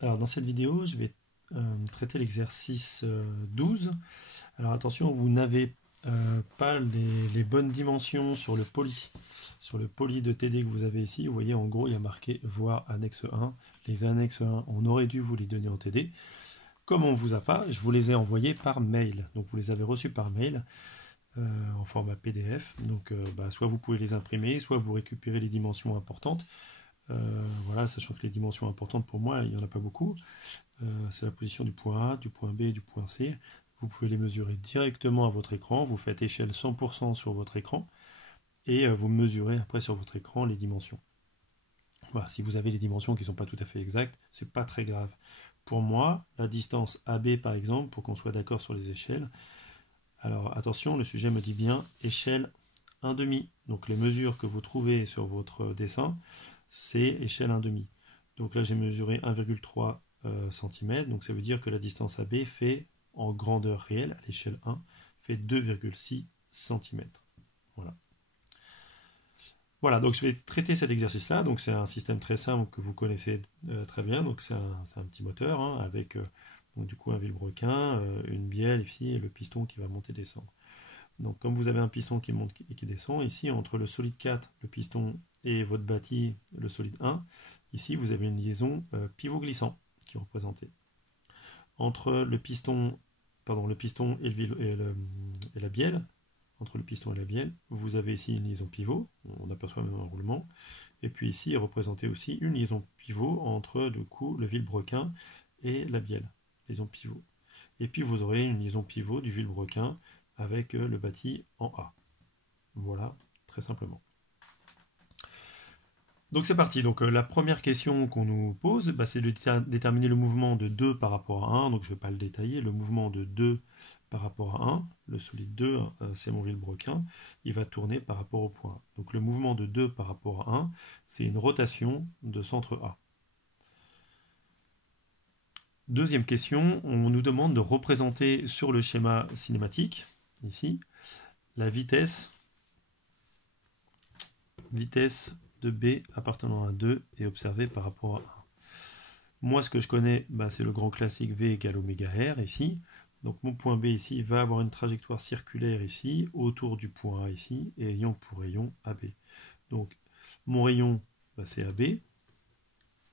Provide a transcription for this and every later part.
Alors dans cette vidéo, je vais traiter l'exercice 12. Alors attention, vous n'avez pas les bonnes dimensions sur le poly. Sur le poly de TD que vous avez ici, vous voyez en gros il y a marqué voir annexe 1. Les annexes 1, on aurait dû vous les donner en TD. Comme on ne vous a pas, je vous les ai envoyés par mail. Donc vous les avez reçus par mail en format PDF. Donc soit vous pouvez les imprimer, soit vous récupérez les dimensions importantes. Voilà, sachant que les dimensions importantes pour moi, il n'y en a pas beaucoup. C'est la position du point A, du point B et du point C. Vous pouvez les mesurer directement à votre écran. Vous faites échelle 100% sur votre écran et vous mesurez après sur votre écran les dimensions. Voilà, si vous avez les dimensions qui ne sont pas tout à fait exactes, c'est pas très grave. Pour moi, la distance AB par exemple, pour qu'on soit d'accord sur les échelles, alors attention, le sujet me dit bien échelle 1,5. Donc les mesures que vous trouvez sur votre dessin, c'est échelle 1,5. Donc là j'ai mesuré 1,3 cm, donc ça veut dire que la distance AB fait, en grandeur réelle, à l'échelle 1, fait 2,6 cm. Voilà. Voilà, donc je vais traiter cet exercice-là. Donc c'est un système très simple que vous connaissez très bien. Donc c'est un petit moteur hein, avec donc, du coup un vilebrequin, une bielle ici et le piston qui va monter et descendre. Donc comme vous avez un piston qui monte et qui descend, ici entre le solide 4, le piston, et votre bâti, le solide 1, ici vous avez une liaison pivot glissant qui est représentée. Entre le piston, et la bielle, entre le piston et la bielle, vous avez ici une liaison pivot, on aperçoit même un roulement, et puis ici est représentée aussi une liaison pivot entre du coup le vilebrequin et la bielle, liaison pivot. Et puis vous aurez une liaison pivot du vilebrequin avec le bâti en A. Voilà, très simplement. Donc c'est parti. Donc la première question qu'on nous pose, c'est de déterminer le mouvement de 2 par rapport à 1. Donc je ne vais pas le détailler. Le mouvement de 2 par rapport à 1, le solide 2, c'est mon vilebrequin, il va tourner par rapport au point. Donc le mouvement de 2 par rapport à 1, c'est une rotation de centre A. Deuxième question, on nous demande de représenter sur le schéma cinématique, ici, la vitesse de B appartenant à 2 et observée par rapport à 1. Moi, ce que je connais, c'est le grand classique V égale oméga R ici. Donc mon point B ici va avoir une trajectoire circulaire ici, autour du point A ici, et ayant pour rayon AB. Donc mon rayon, c'est AB,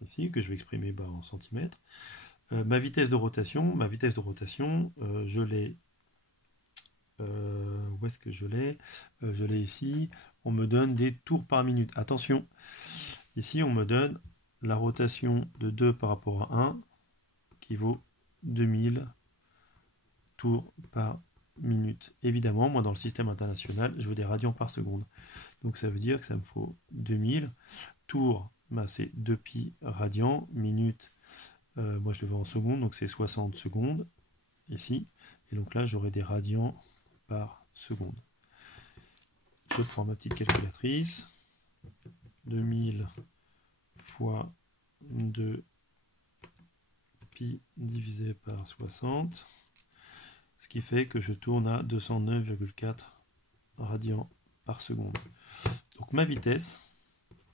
ici, que je vais exprimer en centimètres. Ma vitesse de rotation, je l'ai... où est-ce que je l'ai? Je l'ai ici. On me donne des tours par minute. Attention, ici on me donne la rotation de 2 par rapport à 1 qui vaut 2000 tours par minute. Évidemment, moi dans le système international, je veux des radians par seconde. Donc ça veut dire que ça me faut 2000 tours, c'est 2 pi radians, minute, moi je le veux en secondes, donc c'est 60 secondes ici. Et donc là j'aurai des radians par seconde. Je prends ma petite calculatrice. 2000 fois 2 pi divisé par 60, ce qui fait que je tourne à 209,4 radians par seconde. Donc ma vitesse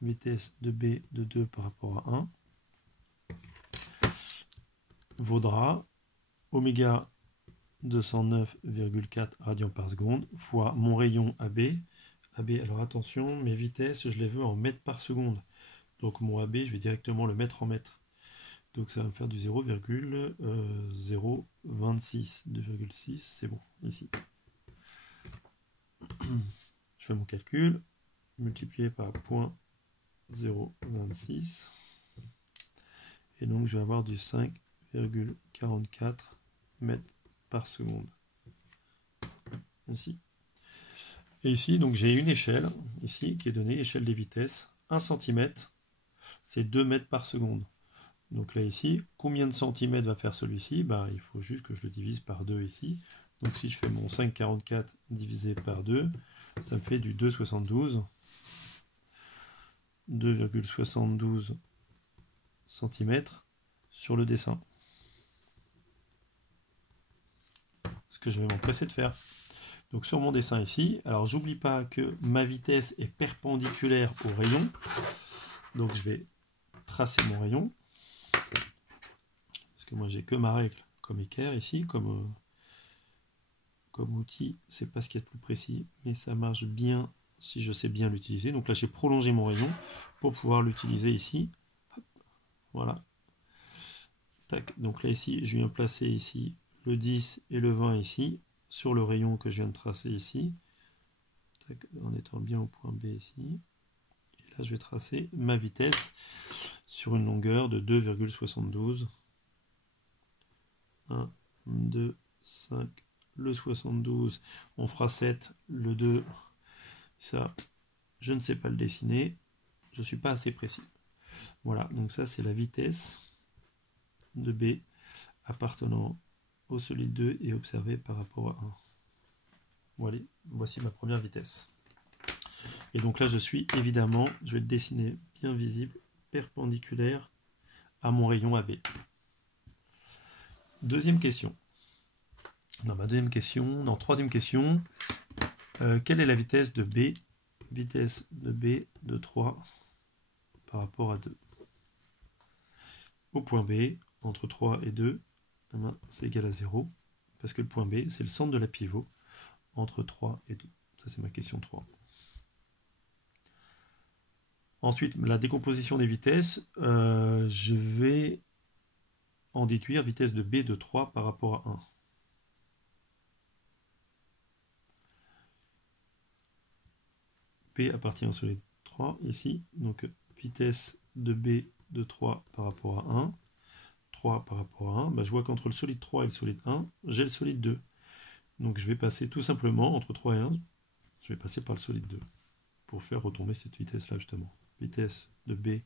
de B de 2 par rapport à 1, vaudra oméga 209,4 radians par seconde fois mon rayon AB. Alors attention, mes vitesses, je les veux en mètres par seconde. Donc mon AB, je vais directement le mettre en mètres. Donc ça va me faire du 0,026. 2,6, c'est bon, ici. Je fais mon calcul, multiplié par 0,026. Et donc je vais avoir du 5,44 mètres par seconde. Ici. Et ici, donc j'ai une échelle, ici, qui est donnée, échelle des vitesses, 1 cm, c'est 2 mètres par seconde. Donc là, ici, combien de centimètres va faire celui-ci? Il faut juste que je le divise par 2 ici. Donc si je fais mon 5,44 divisé par 2, ça me fait du 2,72. 2,72 cm sur le dessin. Ce que je vais m'empresser de faire. Donc sur mon dessin ici, alors j'oublie pas que ma vitesse est perpendiculaire au rayon. Donc je vais tracer mon rayon. parce que moi j'ai que ma règle comme équerre ici, comme outil, c'est pas ce qu'il y a de plus précis, mais ça marche bien si je sais bien l'utiliser. Donc là j'ai prolongé mon rayon pour pouvoir l'utiliser ici. Hop, voilà. Tac. Donc là ici, je viens placer ici le 10 et le 20 ici, sur le rayon que je viens de tracer ici. Tac, en étant bien au point B ici. Et là je vais tracer ma vitesse sur une longueur de 2,72. 1, 2, 5, le 72, on fera 7, le 2, ça, je ne sais pas le dessiner, je ne suis pas assez précis. Voilà, donc ça c'est la vitesse de B appartenant au solide 2 et observée par rapport à 1. Voilà, voici ma première vitesse. Et donc là je suis évidemment, je vais le dessiner bien visible, perpendiculaire à mon rayon AB. Deuxième question. Troisième question. Quelle est la vitesse de B? Vitesse de B de 3 par rapport à 2. Au point B, entre 3 et 2, c'est égal à 0, parce que le point B, c'est le centre de la pivot, entre 3 et 2. Ça, c'est ma question 3. Ensuite, la décomposition des vitesses, je vais en déduire vitesse de B de 3 par rapport à 1. B appartient au solide 3 ici, donc vitesse de B de 3 par rapport à 1, 3 par rapport à 1, je vois qu'entre le solide 3 et le solide 1, j'ai le solide 2. Donc je vais passer tout simplement, entre 3 et 1, je vais passer par le solide 2, pour faire retomber cette vitesse-là justement. Vitesse de B,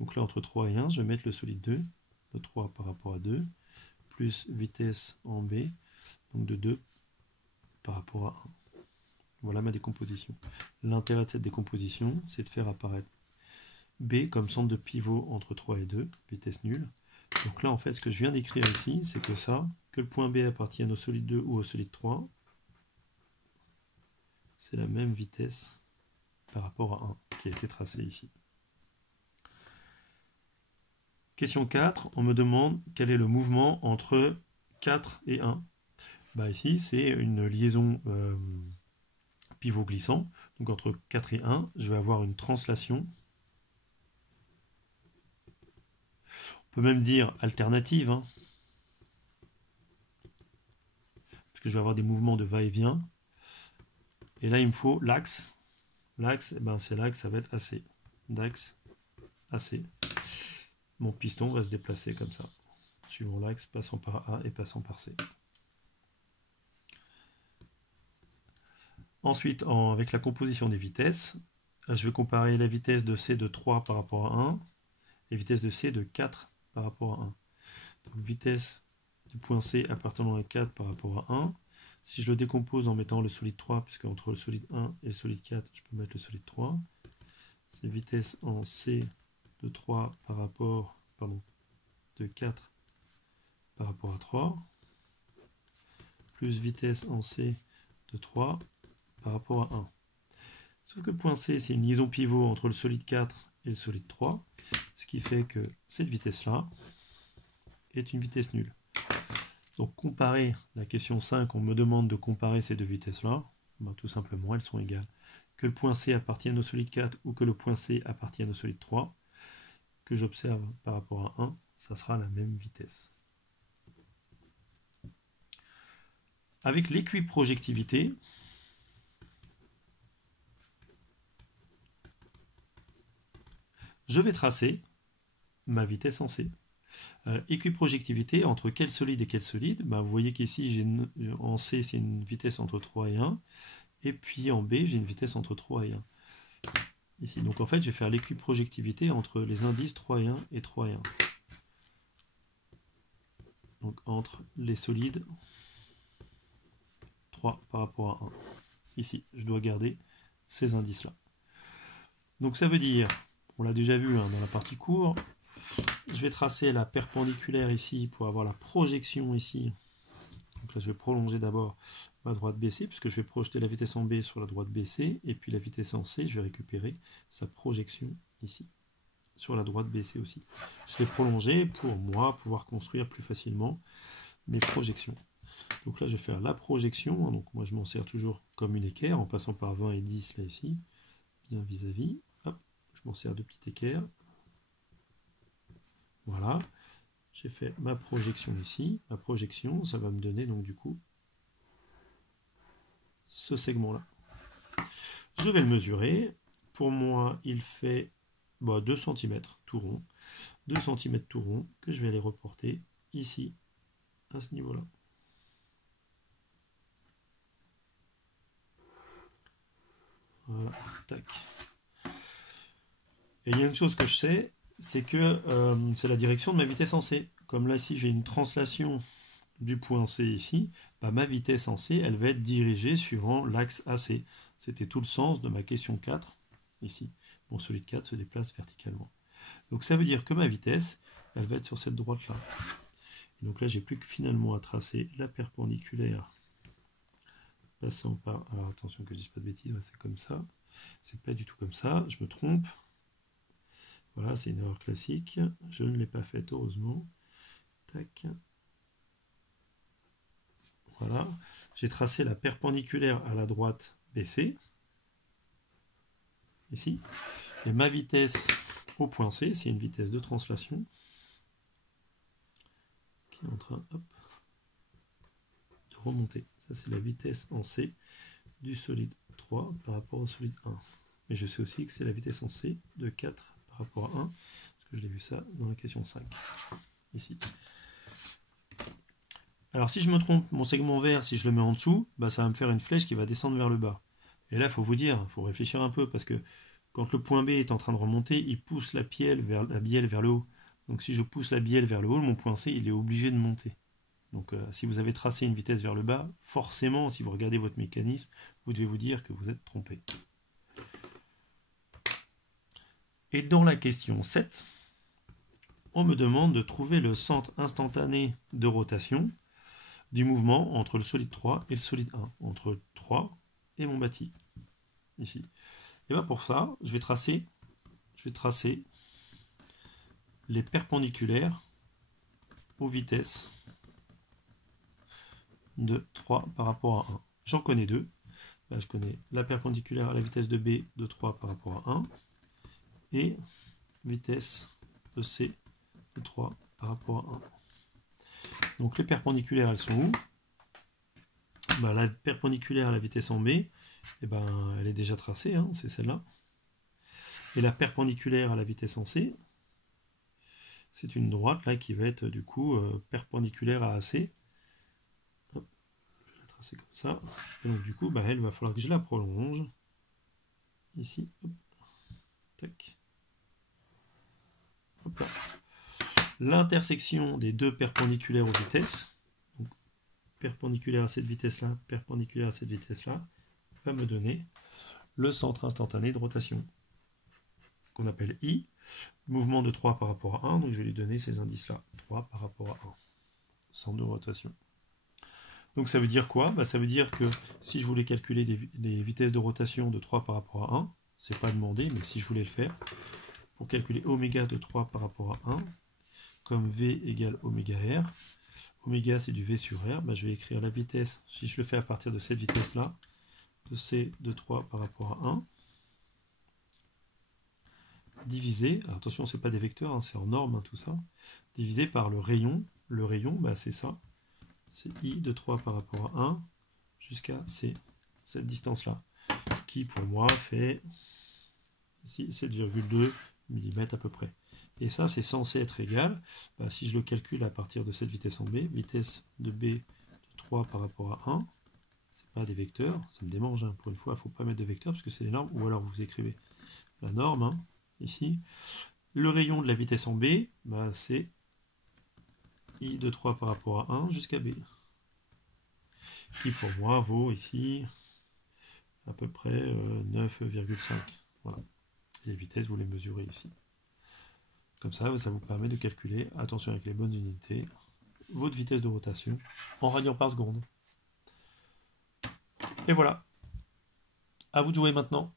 donc là entre 3 et 1, je vais mettre le solide 2, de 3 par rapport à 2, plus vitesse en B, donc de 2 par rapport à 1. Voilà ma décomposition. L'intérêt de cette décomposition, c'est de faire apparaître B comme centre de pivot entre 3 et 2, vitesse nulle. Donc là, en fait, ce que je viens d'écrire ici, c'est que ça, que le point B appartienne au solide 2 ou au solide 3, c'est la même vitesse par rapport à 1 qui a été tracé ici. Question 4, on me demande quel est le mouvement entre 4 et 1. Ici, c'est une liaison pivot glissant. Donc entre 4 et 1, je vais avoir une translation. On peut même dire alternative, parce que je vais avoir des mouvements de va-et-vient. Et là, il me faut l'axe. L'axe, c'est l'axe, ça va être AC. D'axe, AC. Mon piston va se déplacer comme ça, suivant l'axe, passant par A et passant par C. Ensuite, avec la composition des vitesses, je vais comparer la vitesse de C de 3 par rapport à 1 et vitesse de C de 4 par rapport à 1. Donc vitesse du point C appartenant à 4 par rapport à 1. Si je le décompose en mettant le solide 3, puisque entre le solide 1 et le solide 4, je peux mettre le solide 3, c'est vitesse en C de 3 par rapport, de 4 par rapport à 3, plus vitesse en C de 3 par rapport à 1. Sauf que le point C, c'est une liaison pivot entre le solide 4 et le solide 3, ce qui fait que cette vitesse-là est une vitesse nulle. Donc comparer, la question 5, on me demande de comparer ces deux vitesses-là, tout simplement, elles sont égales. Que le point C appartienne au solide 4 ou que le point C appartienne au solide 3, que j'observe par rapport à 1, ça sera la même vitesse. Avec l'équiprojectivité, je vais tracer ma vitesse en C. Équiprojectivité, entre quel solide et quel solide? Vous voyez qu'ici, en C, c'est une vitesse entre 3 et 1, et puis en B, j'ai une vitesse entre 3 et 1. Ici. Donc en fait, je vais faire l'équiprojectivité entre les indices 3 et 1 et 3 et 1. Donc entre les solides 3 par rapport à 1. Ici, je dois garder ces indices-là. Donc ça veut dire, on l'a déjà vu dans la partie cours, je vais tracer la perpendiculaire ici pour avoir la projection ici. Donc là, je vais prolonger d'abord ma droite BC, puisque je vais projeter la vitesse en B sur la droite BC, et puis la vitesse en C, je vais récupérer sa projection ici, sur la droite BC aussi. Je l'ai prolongé pour moi pouvoir construire plus facilement mes projections. Donc là je vais faire la projection, donc moi je m'en sers toujours comme une équerre en passant par 20 et 10 là ici, bien vis-à-vis. Hop, je m'en sers de petite équerre. Voilà, j'ai fait ma projection ici. Ma projection, ça va me donner donc du coup ce segment-là. Je vais le mesurer. Pour moi, il fait 2 cm tout rond. 2 cm tout rond que je vais aller reporter ici, à ce niveau-là. Voilà, tac. Et il y a une chose que je sais, c'est que c'est la direction de ma vitesse en C. Comme là, ici, j'ai une translation du point C ici, ma vitesse en C, elle va être dirigée suivant l'axe AC. C'était tout le sens de ma question 4, ici. Mon solide 4 se déplace verticalement. Donc ça veut dire que ma vitesse, elle va être sur cette droite-là. Donc là, j'ai plus que finalement à tracer la perpendiculaire, passant par... Alors attention que je dise pas de bêtises, c'est comme ça. C'est pas du tout comme ça, je me trompe. Voilà, c'est une erreur classique. Je ne l'ai pas faite, heureusement. Tac. Voilà, j'ai tracé la perpendiculaire à la droite BC, ici, et ma vitesse au point C, c'est une vitesse de translation, qui est en train de remonter. Ça, c'est la vitesse en C du solide 3 par rapport au solide 1. Mais je sais aussi que c'est la vitesse en C de 4 par rapport à 1, parce que je l'ai vu ça dans la question 5, ici. Alors si je me trompe, mon segment vert, si je le mets en dessous, ça va me faire une flèche qui va descendre vers le bas. Et là, il faut vous dire, il faut réfléchir un peu, parce que quand le point B est en train de remonter, il pousse la bielle vers le haut. Donc si je pousse la bielle vers le haut, mon point C, il est obligé de monter. Donc si vous avez tracé une vitesse vers le bas, forcément, si vous regardez votre mécanisme, vous devez vous dire que vous êtes trompé. Et dans la question 7, on me demande de trouver le centre instantané de rotation du mouvement entre le solide 3 et le solide 1, entre 3 et mon bâti, ici. Et bien pour ça, je vais tracer les perpendiculaires aux vitesses de 3 par rapport à 1. J'en connais deux. Là, je connais la perpendiculaire à la vitesse de B de 3 par rapport à 1 et vitesse de C de 3 par rapport à 1. Donc les perpendiculaires, elles sont où? La perpendiculaire à la vitesse en B, elle est déjà tracée, hein, c'est celle-là. Et la perpendiculaire à la vitesse en C, c'est une droite là qui va être du coup perpendiculaire à AC. Hop, je vais la tracer comme ça. Et donc du coup, elle va falloir que je la prolonge. Ici, hop, tac. Hop là. L'intersection des deux perpendiculaires aux vitesses, donc perpendiculaire à cette vitesse-là, perpendiculaire à cette vitesse-là, va me donner le centre instantané de rotation, qu'on appelle I, mouvement de 3 par rapport à 1, donc je vais lui donner ces indices-là, 3 par rapport à 1, centre de rotation. Donc ça veut dire quoi? Ça veut dire que si je voulais calculer les vitesses de rotation de 3 par rapport à 1, c'est pas demandé, mais si je voulais le faire, pour calculer oméga de 3 par rapport à 1, comme V égale oméga R, oméga c'est du V sur R, je vais écrire la vitesse, si je le fais à partir de cette vitesse-là, de C de 3 par rapport à 1, divisé, alors attention c'est pas des vecteurs, hein, c'est en norme tout ça, divisé par le rayon c'est ça, c'est I de 3 par rapport à 1 jusqu'à C, cette distance-là, qui pour moi fait ici 7,2 mm à peu près. Et ça, c'est censé être égal, si je le calcule à partir de cette vitesse en B, vitesse de B de 3 par rapport à 1, c'est pas des vecteurs, ça me démange, hein. Pour une fois, il ne faut pas mettre de vecteurs parce que c'est les normes, ou alors vous écrivez la norme, ici. Le rayon de la vitesse en B, c'est I de 3 par rapport à 1 jusqu'à B, qui pour moi vaut ici à peu près 9,5. Voilà. Les vitesses, vous les mesurez ici. Comme ça vous permet de calculer, attention avec les bonnes unités, votre vitesse de rotation en radians par seconde. Et voilà. À vous de jouer maintenant.